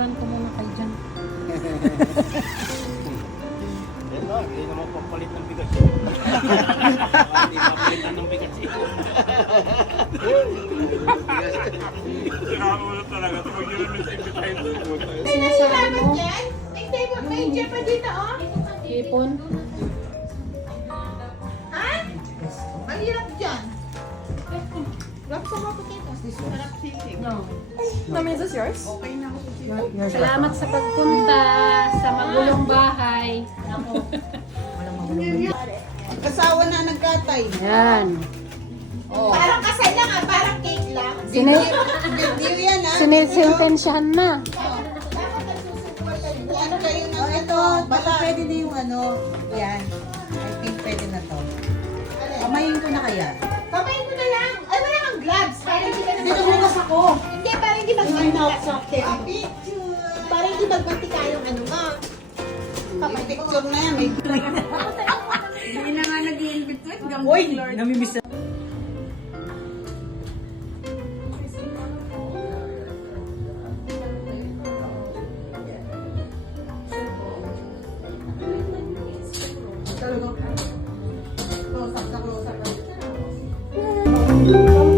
pipicturan ko muna kayo dyan. Hindi naman papalit ng bigas. Hindi papalitan ng bigas. Nakakaulat talaga. Pag yun ang nag-invitahin mo. Sinasabi mo, May chair pa dito, oh. ipon. Ha? Mahirap dyan. Wrap sa mga potatoes. This one. Sarap sisig. No. Mami, is this yours? Okay na ako. Salamat sa pagpunta sa magulong bahay. Ako. Kasawa na nagkatay. Yan. Oh. Parang kasal lang ah, parang cake lang. Video yan ah. Sinisintensyahan na. Yan kayo na ito. Baka pwede na yung ano, yan. I think pwede na to. Kamayin ko na kaya. Kamayin ko na lang. Ay, wala kang gloves. Para hindi ka na Sinubukas ako. Hindi, para hindi magbanti. Para hindi magbanti kayong ano mo. Kapag picture na yan, may Hindi na nga nag-i-invite to it. Uy, namimiss na. Close up.